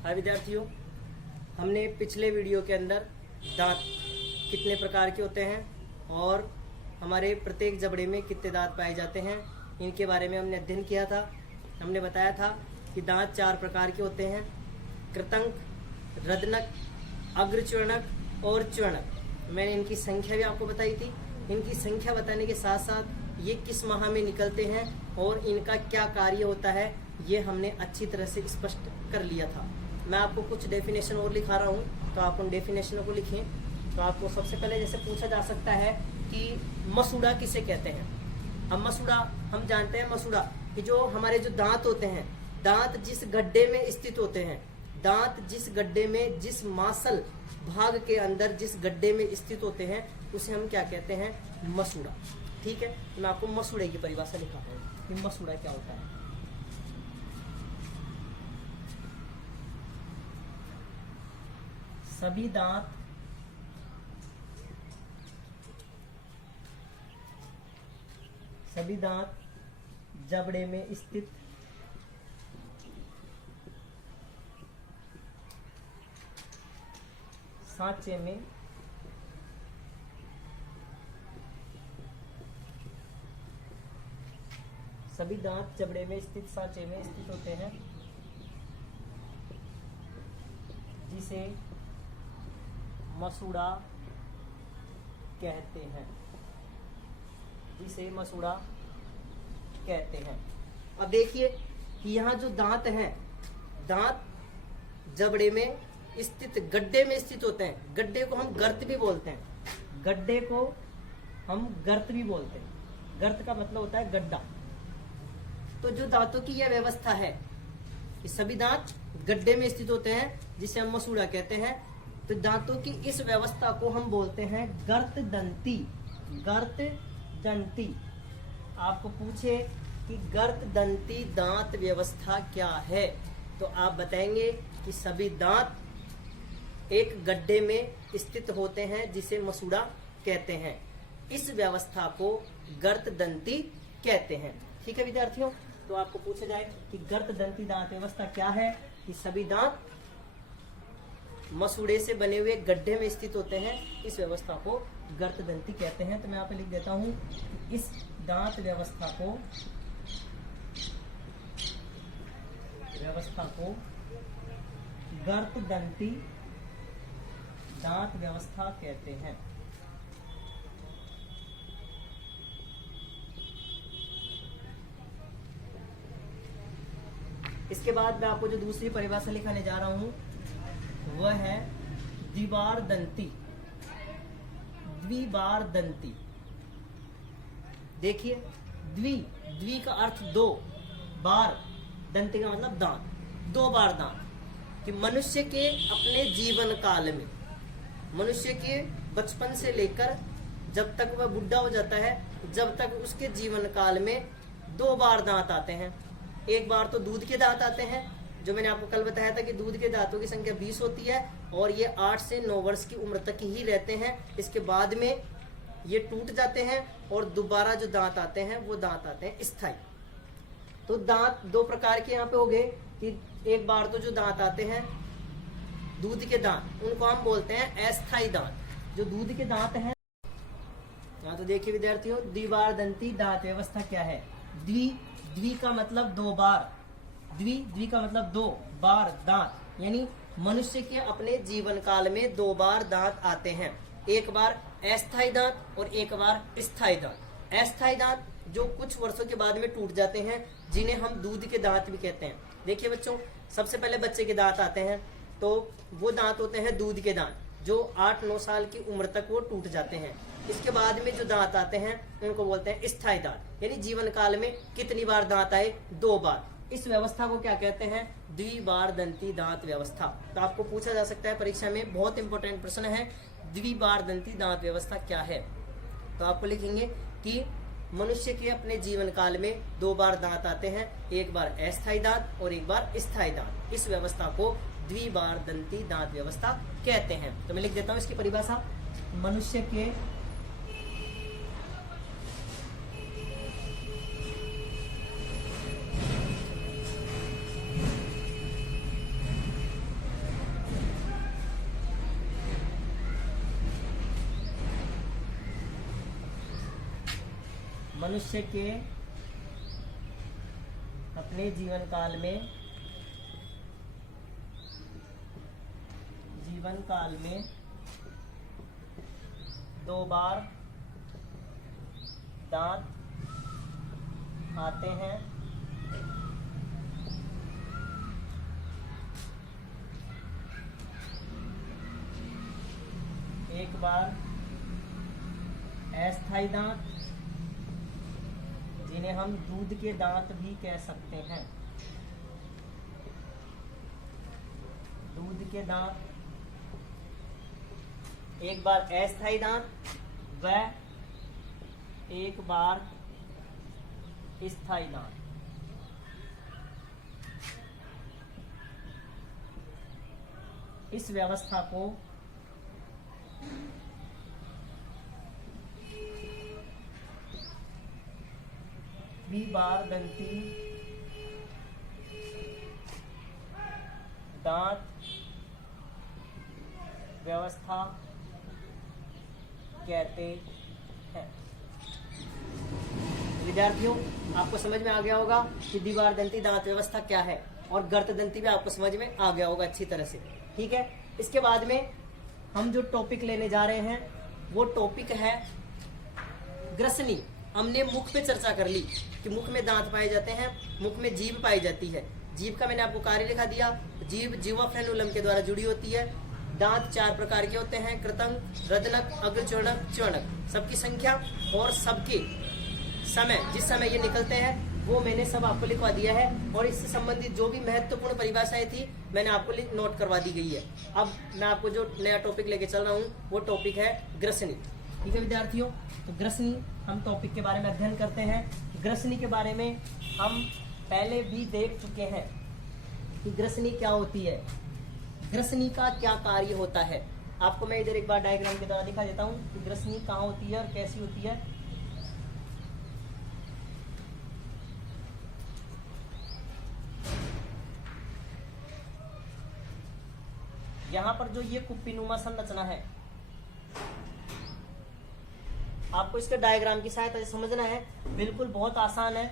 हाय विद्यार्थियों, हमने पिछले वीडियो के अंदर दांत कितने प्रकार के होते हैं और हमारे प्रत्येक जबड़े में कितने दांत पाए जाते हैं इनके बारे में हमने अध्ययन किया था। हमने बताया था कि दांत 4 प्रकार के होते हैं: कृतंक, रदनक, अग्रच्वर्णक और च्वर्णक। मैंने इनकी संख्या भी आपको बताई थी। इनकी संख्या बताने के साथ साथ ये किस माह में निकलते हैं और इनका क्या कार्य होता है ये हमने अच्छी तरह से स्पष्ट कर लिया था। मैं आपको कुछ डेफिनेशन और लिखा रहा हूँ, तो आप उन डेफिनेशनों को लिखें। तो आपको सबसे पहले जैसे पूछा जा सकता है कि मसूड़ा किसे कहते हैं। अब मसूड़ा हम जानते हैं, मसूड़ा कि जो हमारे जो दांत होते हैं, दांत जिस गड्ढे में स्थित होते हैं, दांत जिस गड्ढे में, जिस मांसल भाग के अंदर जिस गड्ढे में स्थित होते हैं उसे हम क्या कहते हैं? मसूड़ा। ठीक है, तो मैं आपको मसूड़े की परिभाषा लिखाता हूँ कि मसूड़ा क्या होता है। सभी दांत जबड़े में स्थित सांचे में सभी दांत जबड़े में स्थित सांचे में स्थित होते हैं, जिसे मसूड़ा कहते हैं। जिसे मसूड़ा कहते हैं। अब देखिए कि यहाँ जो दांत हैं, दांत जबड़े में स्थित गड्ढे में स्थित होते हैं। गड्ढे को हम गर्त भी बोलते हैं। गड्ढे को हम गर्त भी बोलते हैं। गर्त का मतलब होता है गड्ढा। तो जो दांतों की यह व्यवस्था है कि सभी दांत गड्ढे में स्थित होते हैं, जिसे हम मसूड़ा कहते हैं। तो दांतों की इस व्यवस्था को हम बोलते हैं गर्त दंती। गर्त दंती। आपको पूछे कि गर्त दंती दांत व्यवस्था क्या है, तो आप बताएंगे कि सभी दांत एक गड्ढे में स्थित होते हैं, जिसे मसूड़ा कहते हैं। इस व्यवस्था को गर्त दंती कहते हैं। ठीक है विद्यार्थियों, तो आपको पूछा जाए कि गर्त दंती दांत व्यवस्था क्या है, कि सभी दांत मसूड़े से बने हुए गड्ढे में स्थित होते हैं। इस व्यवस्था को गर्त दंती कहते हैं। तो मैं यहाँ पे लिख देता हूं कि इस दांत व्यवस्था को गर्त दंती दांत व्यवस्था कहते हैं। इसके बाद मैं आपको जो दूसरी परिभाषा लिखाने जा रहा हूं वह है द्विबार दंती। द्विबार दंती। देखिए, द्वि का अर्थ 2, बार दंती का मतलब दांत, 2 बार दांत। कि मनुष्य के अपने जीवन काल में, मनुष्य के बचपन से लेकर जब तक वह बुढ़ा हो जाता है, जब तक उसके जीवन काल में 2 बार दांत आते हैं। एक बार तो दूध के दांत आते हैं, जो मैंने आपको कल बताया था कि दूध के दांतों की संख्या 20 होती है और ये 8 से 9 वर्ष की उम्र तक ही रहते हैं। इसके बाद में ये टूट जाते हैं और दोबारा जो दांत आते हैं वो दांत आते हैं स्थायी। तो दांत 2 प्रकार के यहाँ पे हो गए कि एक बार तो जो दांत आते हैं दूध के दांत, उनको हम बोलते हैं अस्थायी दांत। जो दूध के दांत हैं, यहाँ तो देखिए विद्यार्थियों, द्विबार दंती दांत व्यवस्था क्या है। द्वि का मतलब 2 बार। द्वि का मतलब 2 बार दांत, यानी मनुष्य के अपने जीवन काल में 2 बार दांत आते हैं। एक बार अस्थायी दांत और एक बार स्थायी दांत। अस्थायी दांत जो कुछ वर्षों के बाद में टूट जाते हैं, जिन्हें हम दूध के दांत भी कहते हैं। देखिए बच्चों, सबसे पहले बच्चे के दांत आते हैं, तो वो दांत होते हैं दूध के दांत, जो 8-9 साल की उम्र तक वो टूट जाते हैं। इसके बाद में जो दांत आते हैं उनको बोलते हैं स्थायी दांत, यानी जीवन काल में कितनी बार दांत आए? 2 बार। इस व्यवस्था को क्या कहते हैं? द्विबार दंती दांत व्यवस्था। तो आपको पूछा जा सकता है परीक्षा में, बहुत इंपॉर्टेंट प्रश्न है, द्विबार दंती दांत व्यवस्था क्या है। तो आपको लिखेंगे कि मनुष्य के अपने जीवन काल में 2 बार दांत आते हैं, एक बार अस्थायी दांत और एक बार स्थायी दांत। इस व्यवस्था को द्विबार दंती दांत व्यवस्था कहते हैं। तो मैं लिख देता हूं इसकी परिभाषा। मनुष्य के मनुष्य के अपने जीवन काल में 2 बार दांत आते हैं। एक बार अस्थायी दांत, जिन्हें हम दूध के दांत भी कह सकते हैं। दूध के दांत, एक बार अस्थायी दांत व एक बार स्थायी दांत। इस व्यवस्था को द्विबारदंती दांत व्यवस्था कहते हैं। विद्यार्थियों, आपको समझ में आ गया होगा कि द्विबारदंती दांत व्यवस्था क्या है, और गर्तदंती भी आपको समझ में आ गया होगा अच्छी तरह से। ठीक है, इसके बाद में हम जो टॉपिक लेने जा रहे हैं वो टॉपिक है ग्रसनी। हमने मुख पे चर्चा कर ली कि मुख में दांत पाए जाते हैं, मुख में जीभ पाई जाती है। जीभ का मैंने आपको कार्य लिखा दिया। जीभ जीवा फ्रेनुलम के द्वारा जुड़ी होती है। दांत 4 प्रकार के होते हैं, कृतंक, रदनक, अग्रचूर्णक, च्वर्णक। सबकी संख्या और सबके समय, जिस समय ये निकलते हैं, वो मैंने सब आपको लिखवा दिया है। और इससे संबंधित जो भी महत्वपूर्ण परिभाषाएं थी मैंने आपको नोट करवा दी गई है। अब मैं आपको जो नया टॉपिक लेके चल रहा हूँ वो टॉपिक है ग्रसनी। ठीक है विद्यार्थियों, तो ग्रसनी हम टॉपिक के बारे में अध्ययन करते हैं। ग्रसनी के बारे में हम पहले भी देख चुके हैं कि ग्रसनी क्या होती है, ग्रसनी का क्या कार्य होता है। आपको मैं इधर एक बार डायग्राम के द्वारा दिखा देता हूँ कि ग्रसनी कहाँ होती है और कैसी होती है। यहाँ पर जो ये कुप्पीनुमा संरचना है, आपको इसके डायग्राम की सहायता से समझना है। बिल्कुल बहुत आसान है।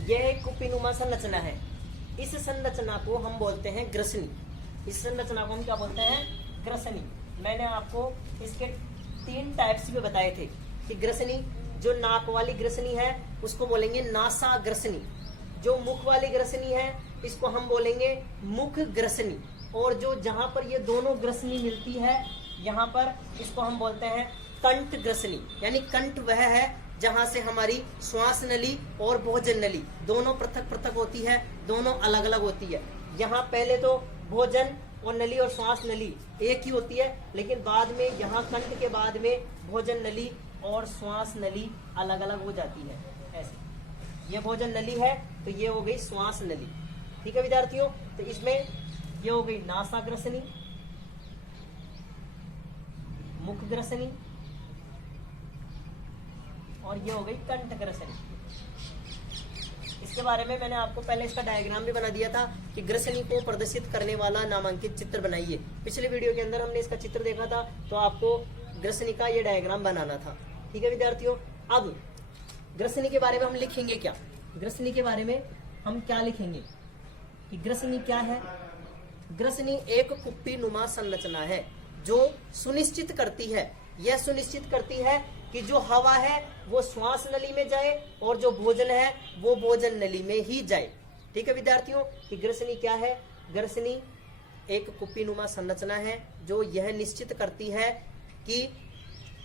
यह एक कुप्पीनुमा संरचना है। इस संरचना को हम बोलते हैं ग्रसनी। इस संरचना को हम क्या बोलते हैं? ग्रसनी। मैंने आपको इसके 3 टाइप्स भी बताए थे कि ग्रसनी, जो नाक वाली ग्रसनी है उसको बोलेंगे नासा ग्रसनी, जो मुख वाली ग्रसनी है इसको हम बोलेंगे मुख ग्रसनी, और जो जहां पर ये दोनों ग्रसनी मिलती है यहाँ पर इसको हम बोलते हैं कंठ ग्रसनी। यानी कंठ वह है जहां से हमारी श्वास नली और भोजन नली दोनों पृथक पृथक होती है, दोनों अलग अलग होती है। यहाँ पहले तो भोजन और नली और श्वास नली एक ही होती है, लेकिन बाद में यहाँ कंठ के बाद में भोजन नली और श्वास नली अलग अलग हो जाती है। ऐसे ये भोजन नली है तो ये हो गई श्वास नली। ठीक है विद्यार्थियों, तो इसमें ये हो गई नासाग्रसनी, मुख ग्रसनी, और ये हो गई कंठ ग्रसनी। इसके बारे में मैंने आपको पहले इसका डायग्राम भी बना दिया था कि ग्रसनी को प्रदर्शित करने वाला नामांकित चित्र बनाइए। पिछले वीडियो के अंदर हमने इसका चित्र देखा था, तो आपको ग्रसनी का ये डायग्राम बनाना था। ठीक है विद्यार्थियों, अब ग्रसनी के बारे में हम लिखेंगे क्या? ग्रसनी के बारे में हम क्या लिखेंगे कि ग्रसनी क्या है? ग्रसनी एक कुप्पीनुमा संरचना है जो सुनिश्चित करती है, यह सुनिश्चित करती है कि जो हवा है वो श्वास नली में जाए और जो भोजन है वो भोजन नली में ही जाए। ठीक है विद्यार्थियों, कि ग्रसनी क्या है? ग्रसनी एक कुप्पीनुमा संरचना है जो यह निश्चित करती है कि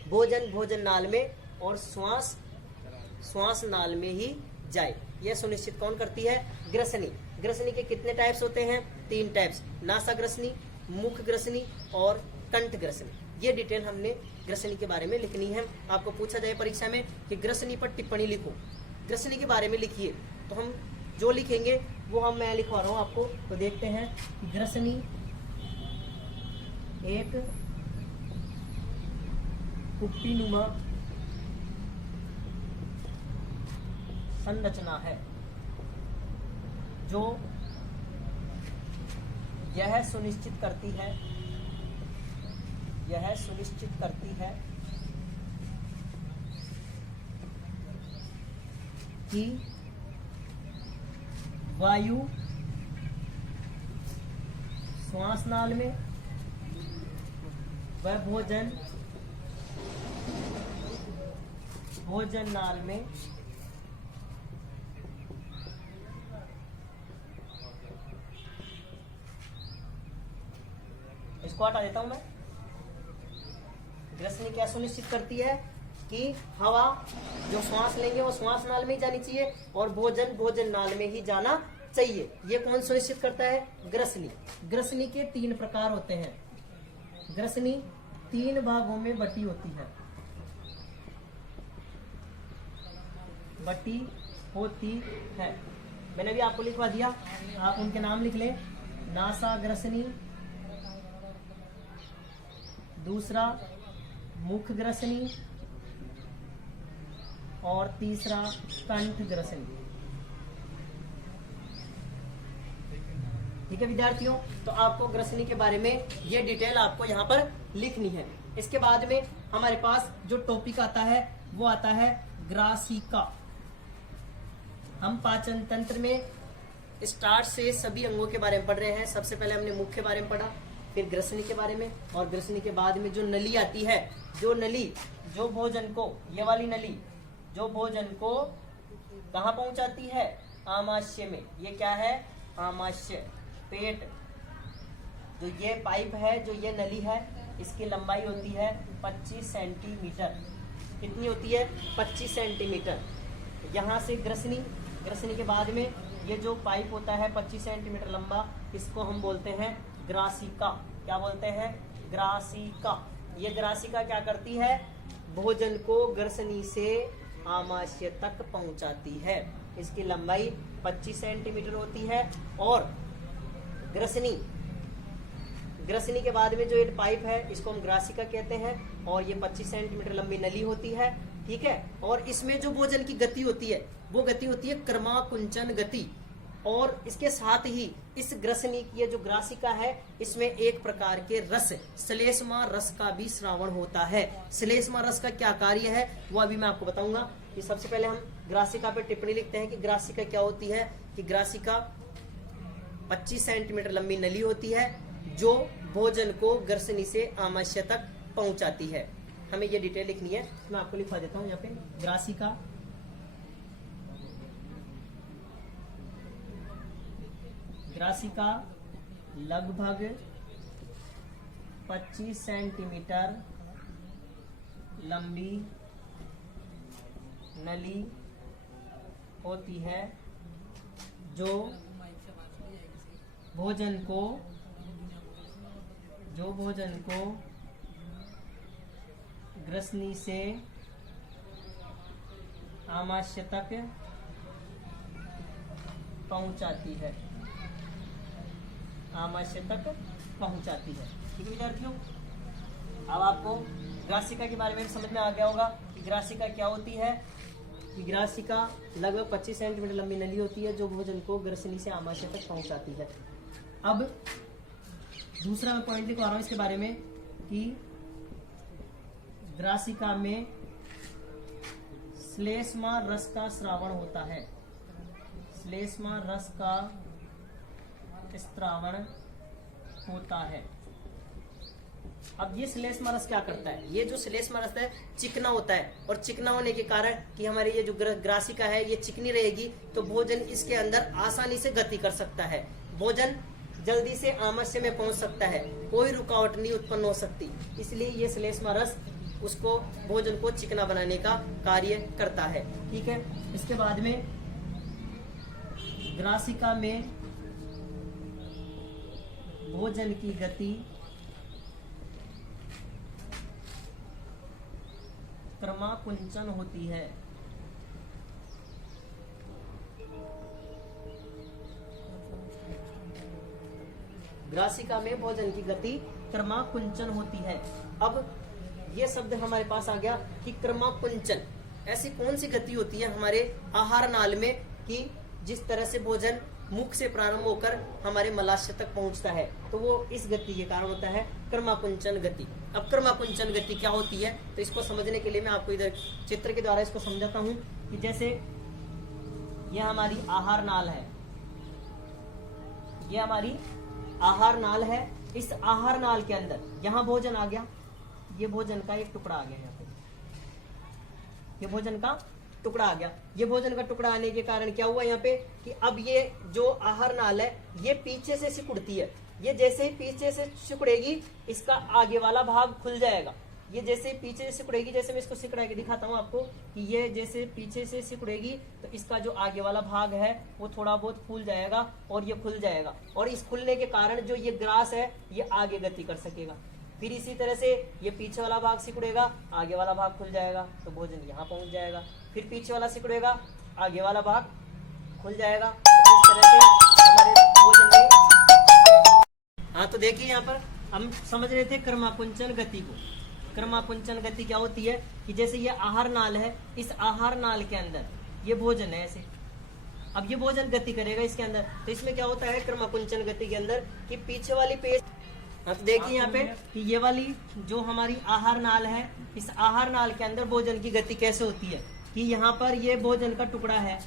भोजन भोजन नाल में और श्वास नाल में ही जाए। यह सुनिश्चित कौन करती है? ग्रसनी। ग्रसनी के कितने टाइप्स होते हैं? 3 टाइप्स, नासाग्रसनी, मुख ग्रसनी और कंठ ग्रसनी। ये डिटेल हमने ग्रसनी के बारे में लिखनी है। आपको पूछा जाए परीक्षा में कि ग्रसनी पर टिप्पणी लिखो, ग्रसनी के बारे में लिखिए, तो हम जो लिखेंगे वो मैं लिखवा रहा हूँ आपको। तो देखते हैं कि ग्रसनी एक कुप्पीनुमा संरचना है जो यह सुनिश्चित करती है कि वायु श्वास नाल में व भोजन नाल में इसको हटा देता हूं मैं। ग्रसनी क्या सुनिश्चित करती है कि हवा जो श्वास लेंगे वो श्वास नाल में ही जानी चाहिए और भोजन नाल में ही जाना चाहिए। ये कौन सुनिश्चित करता है? ग्रसनी। ग्रसनी के 3 प्रकार होते हैं। ग्रसनी 3 भागों में बटी होती है, मैंने भी आपको लिखवा दिया, आप उनके नाम लिख लें। नासा ग्रसनी, दूसरा मुख ग्रसनी और तीसरा कंठ ग्रसनी। ठीक है विद्यार्थियों, तो आपको ग्रसनी के बारे में ये डिटेल आपको यहाँ पर लिखनी है। इसके बाद में हमारे पास जो टॉपिक आता है वो आता है ग्रासिका। हम पाचन तंत्र में स्टार्ट से सभी अंगों के बारे में पढ़ रहे हैं। सबसे पहले हमने मुख के बारे में पढ़ा, फिर ग्रसनी के बारे में, और ग्रसनी के बाद में जो नली आती है, जो नली जो भोजन को, ये वाली नली जो भोजन को कहाँ पहुंचाती है? आमाशय में। ये क्या है? आमाशय, पेट। जो ये पाइप है, जो ये नली है, इसकी लंबाई होती है 25 सेंटीमीटर। कितनी होती है? 25 सेंटीमीटर। यहाँ से ग्रसनी के बाद में ये जो पाइप होता है 25 सेंटीमीटर लंबा, इसको हम बोलते हैं ग्रासिका। क्या बोलते हैं? ग्रासिका। ये ग्रासिका क्या करती है? भोजन को ग्रसनी से आमाशय तक पहुंचाती है। इसकी लंबाई 25 सेंटीमीटर होती है। और ग्रसनी के बाद में जो ये पाइप है, इसको हम ग्रासिका कहते हैं, और ये 25 सेंटीमीटर लंबी नली होती है। ठीक है, और इसमें जो भोजन की गति होती है वो गति होती है क्रमाकुंचन गति। और इसके साथ ही इस ग्रसनी की जो ग्रासिका है, इसमें एक प्रकार के रस, श्लेष्मा रस का भी श्रावण होता है। श्लेष्मा रस का क्या कार्य है वो अभी मैं आपको बताऊंगा। कि सबसे पहले हम ग्रासिका पे टिप्पणी लिखते हैं कि ग्रासिका क्या होती है। कि ग्रासिका 25 सेंटीमीटर लंबी नली होती है जो भोजन को ग्रसनी से आमाशय तक पहुंचाती है। हमें ये डिटेल लिखनी है, मैं आपको लिखवा देता हूं यहाँ पे। ग्रासिका लगभग 25 सेंटीमीटर लंबी नली होती है जो भोजन को ग्रसनी से आमाशय तक पहुंचाती है। ठीक है विद्यार्थियों, अब आपको ग्रासिका के बारे में समझ में आ गया होगा कि ग्रासिका क्या होती है। कि ग्रासिका लगभग 25 सेंटीमीटर लंबी नली होती है जो भोजन को ग्रसनी से आमाशय तक पहुंचाती है। अब दूसरा मैं पॉइंट लिखवा रहा हूं इसके बारे में कि ग्रासिका में श्लेष्मा रस का स्रावण होता है। श्लेष्मा रस का स्रावण होता है। अब ये श्लेष्मा रस क्या करता है? ये जो श्लेष्मा रस है चिकना होता है, और चिकना होने के कारण कि हमारी ये जो ग्रासिका है ये चिकनी रहेगी, तो भोजन इसके अंदर आसानी से गति कर सकता है। भोजन जल्दी से आमाशय में पहुंच सकता है, कोई रुकावट नहीं उत्पन्न हो सकती। इसलिए ये श्लेष्मा रस उसको भोजन को चिकना बनाने का कार्य करता है। ठीक है, इसके बाद में ग्रासिका में भोजन की गति क्रमाकुंचन होती है। ग्रासिका में भोजन की गति क्रमाकुंचन होती है। अब ये शब्द हमारे पास आ गया कि क्रमाकुंचन, ऐसी कौन सी गति होती है हमारे आहार नाल में कि जिस तरह से भोजन मुख से प्रारंभ होकर हमारे मलाशय तक पहुंचता है, तो वो इस गति के कारण होता है कर्माकुंचन गति। अब कर्माकुंचन गति क्या होती है, तो इसको समझने के लिए मैं आपको इधर चित्र के द्वारा इसको समझाता हूं कि जैसे यह हमारी आहार नाल है, यह हमारी आहार नाल है। इस आहार नाल के अंदर यहाँ भोजन आ गया, ये भोजन का एक टुकड़ा आ गया, यहाँ पे ये भोजन का टुकड़ा आ गया। ये भोजन का टुकड़ा आने के कारण क्या हुआ यहाँ पे कि अब ये जो आहार नाल है ये पीछे से सिकुड़ती है। ये जैसे ही पीछे से सिकुड़ेगी इसका आगे वाला भाग खुल जाएगा। ये जैसे पीछे से सिकुड़ेगी, जैसे मैं इसको सिकुड़ा के दिखाता हूँ आपको कि ये जैसे पीछे से सिकुड़ेगी तो इसका जो आगे वाला भाग है वो थोड़ा बहुत फूल जाएगा और ये खुल जाएगा, और इस खुलने के कारण जो ये ग्रास है ये आगे गति कर सकेगा। फिर इसी तरह से ये पीछे वाला भाग सिकुड़ेगा, आगे वाला भाग खुल जाएगा तो भोजन यहाँ पहुंच जाएगा। फिर पीछे वाला सिकुड़ेगा, आगे वाला भाग खुल जाएगा, तो इस तरह से हमारे भोजन में। हाँ, तो देखिए यहाँ पर हम समझ रहे थे कर्माकुंचन गति को। कर्माकुंचन गति क्या होती है कि जैसे ये आहार नाल है, इस आहार नाल के अंदर ये भोजन है ऐसे, अब ये भोजन गति करेगा इसके अंदर, तो इसमें क्या होता है कर्माकुंचन गति के अंदर कि पीछे वाली पेश। अब देखिए यहाँ पे कि ये वाली जो हमारी आहार नाल है, इस आहार नाल के अंदर भोजन की गति कैसे होती है कि यहाँ पर ये भोजन का टुकड़ा है,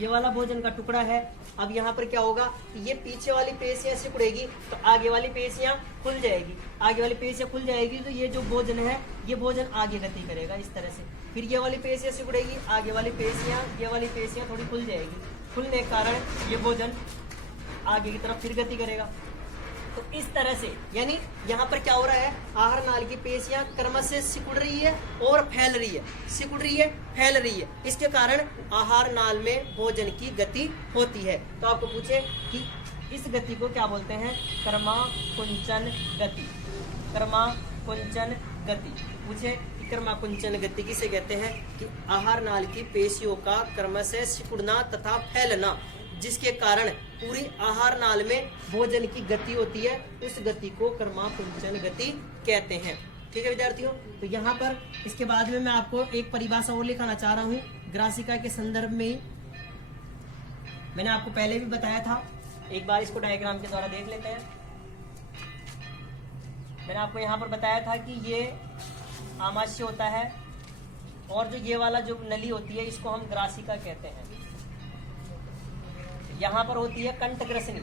ये वाला भोजन का टुकड़ा है। अब यहाँ पर क्या होगा कि ये पीछे वाली पेशियां सिकुड़ेगी तो आगे वाली पेशियां खुल जाएगी, आगे वाली पेशियां खुल जाएगी तो ये जो भोजन है ये भोजन आगे गति करेगा इस तरह से। फिर ये वाली पेशियां सिकुड़ेगी, आगे वाली पेशियां, ये वाली पेशियां थोड़ी खुल जाएगी, खुलने के कारण ये भोजन आगे की तरफ फिर गति करेगा। तो इस तरह से यानी यहाँ पर क्या हो रहा है, आहार नाल की पेशियां क्रम से सिकुड़ रही है और फैल रही है, सिकुड़ रही है, फैल रही है। इसके कारण आहार नाल में भोजन की गति होती है। तो आपको पूछे कि इस गति को क्या बोलते हैं, कर्माकुंचन गति। कर्माकुंचन गति पूछे कि कर्माकुंचन गति किसे कहते हैं कि आहार नाल की पेशियों का क्रम से सिकुड़ना तथा फैलना, जिसके कारण पूरी आहार नाल में भोजन की गति होती है, उस गति को कर्माकुंचन गति कहते हैं। ठीक है विद्यार्थियों, तो यहाँ पर इसके बाद में मैं आपको एक परिभाषा और लिखाना चाह रहा हूँ ग्रासिका के संदर्भ में ही। मैंने आपको पहले भी बताया था, एक बार इसको डायग्राम के द्वारा देख लेते हैं। मैंने आपको यहाँ पर बताया था कि ये आमाशय होता है और जो ये वाला जो नली होती है इसको हम ग्रासिका कहते हैं। यहाँ पर होती है कंठग्रसनी,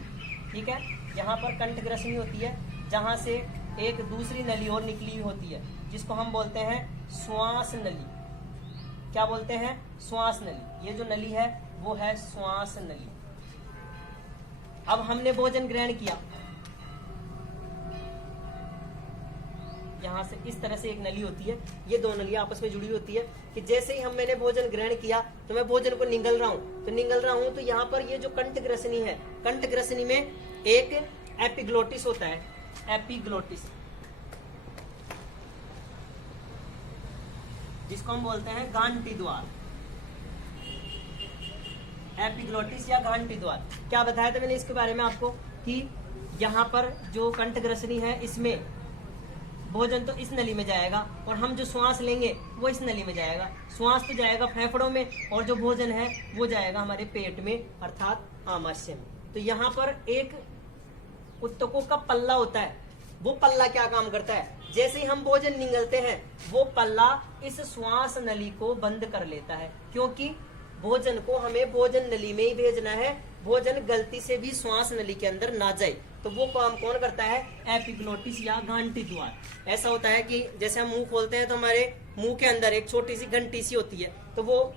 ठीक है, यहाँ पर कंठग्रसनी होती है जहाँ से एक दूसरी नली और निकली हुई होती है जिसको हम बोलते हैं श्वास नली। क्या बोलते हैं, श्वास नली। ये जो नली है वो है श्वास नली। अब हमने भोजन ग्रहण किया, यहाँ से इस तरह से एक नली होती है, ये दो नलियां आपस में जुड़ी होती है कि जैसे ही मैंने भोजन ग्रहण किया तो मैं भोजन को निगल रहा हूँ, तो यहाँ पर ये जो कंठग्रसनी है, कंठग्रसनी में एक एपिग्लोटिस होता है, एपिग्लोटिस, जिसको हम बोलते हैं घांटी द्वार, एपिग्लोटिस या घांटी द्वार। क्या बताया था मैंने इसके बारे में आपको कि यहाँ पर जो कंठग्रसनी है इसमें भोजन तो इस नली में जाएगा और हम जो श्वास लेंगे वो इस नली में जाएगा। श्वास तो जाएगा फेफड़ों में और जो भोजन है वो जाएगा हमारे पेट में अर्थात आमाशय में। तो यहाँ पर एक उत्तकों का पल्ला होता है, वो पल्ला क्या काम करता है, जैसे ही हम भोजन निगलते हैं वो पल्ला इस श्वास नली को बंद कर लेता है, क्योंकि भोजन को हमें भोजन नली में ही भेजना है, भोजन गलती से भी श्वास नली के अंदर ना जाए। तो वो काम कौन करता है, एपिग्लोटिस या घंटी द्वार। ऐसा होता है कि जैसे हम मुंह खोलते हैं तो हमारे मुंह के अंदर एक छोटी सी घंटी सी होती है, तो वो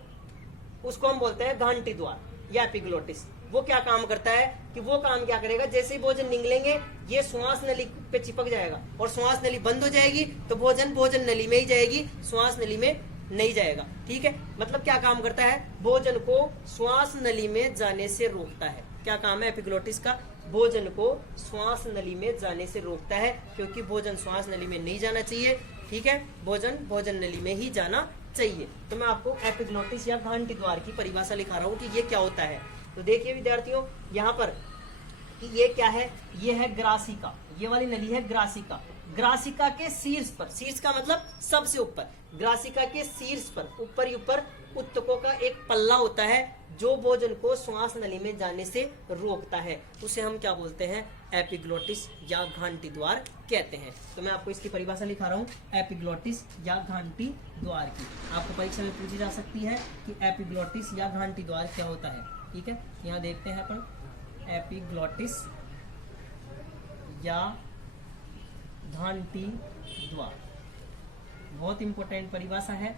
उसको हम बोलते हैं घंटी द्वार या एपिग्लोटिस। वो क्या काम करता है कि वो काम क्या करेगा, जैसे ही भोजन निगलेंगे ये श्वास नली पे चिपक जाएगा और श्वास नली बंद हो जाएगी तो भोजन भोजन नली में ही जाएगी, श्वास नली में नहीं जाएगा। ठीक है, मतलब क्या काम करता है, भोजन को श्वास नली में जाने से रोकता है। क्या काम है एपिग्लोटिस का, भोजन को श्वास नली में जाने से रोकता है, क्योंकि भोजन श्वास नली में नहीं जाना चाहिए। ठीक है, भोजन भोजन नली में ही जाना चाहिए। तो मैं आपको एपिग्लोटिस या घंटी द्वार की परिभाषा लिखा रहा हूँ कि ये क्या होता है। तो देखिए विद्यार्थियों, यहाँ पर कि ये क्या है, ये है ग्रासिका, ये वाली नली है ग्रासिका। ग्रासिका के शीर्ष पर, शीर्ष का मतलब सबसे ऊपर, ग्रासिका के शीर्ष पर, ऊपर ही ऊपर उत्तकों का एक पल्ला होता है जो भोजन को श्वास नली में जाने से रोकता है, उसे हम क्या बोलते हैं, एपिग्लोटिस या घंटी द्वार कहते हैं। तो मैं आपको इसकी परिभाषा लिखा रहा हूँ, एपिग्लोटिस या घंटी द्वार की। आपको परीक्षा में पूछी जा सकती है कि एपिग्लोटिस या घंटी द्वार क्या होता है। ठीक है, यहाँ देखते हैं अपन, एपिग्लोटिस या घंटी द्वार, बहुत इंपॉर्टेंट परिभाषा है।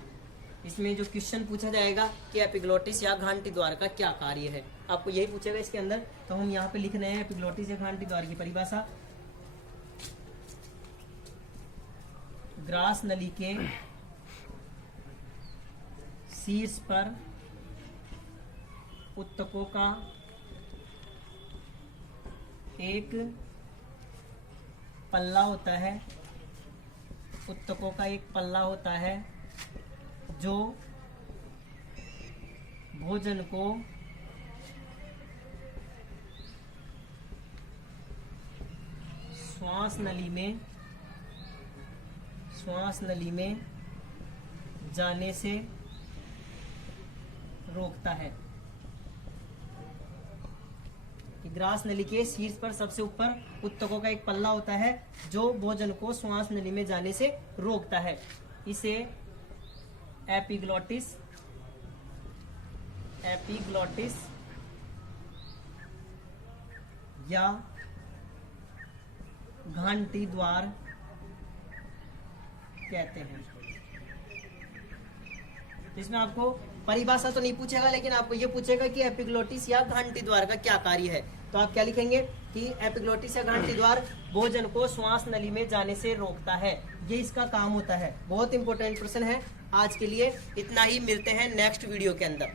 इसमें जो क्वेश्चन पूछा जाएगा कि एपिग्लोटिस या घंटी द्वार का क्या कार्य है, आपको यही पूछेगा इसके अंदर। तो हम यहाँ पे लिख रहे हैं एपिग्लोटिस या घंटी द्वार की परिभाषा, ग्रास नली के शीर्ष पर उत्तकों का एक पल्ला होता है, उत्तकों का एक पल्ला होता है जो भोजन को श्वास नली में जाने से रोकता है। ग्रास नली के शीर्ष पर सबसे ऊपर उत्तकों का एक पल्ला होता है जो भोजन को श्वास नली में जाने से रोकता है। इसे एपिग्लोटिस या घंटी द्वार कहते हैं। इसमें आपको परिभाषा तो नहीं पूछेगा, लेकिन आपको ये पूछेगा कि एपिग्लोटिस या घंटी द्वार का क्या कार्य है। तो आप क्या लिखेंगे कि एपिग्लोटिस या घंटी द्वार भोजन को श्वास नली में जाने से रोकता है, ये इसका काम होता है। बहुत इंपॉर्टेंट प्रश्न है। आज के लिए इतना ही, मिलते हैं नेक्स्ट वीडियो के अंदर।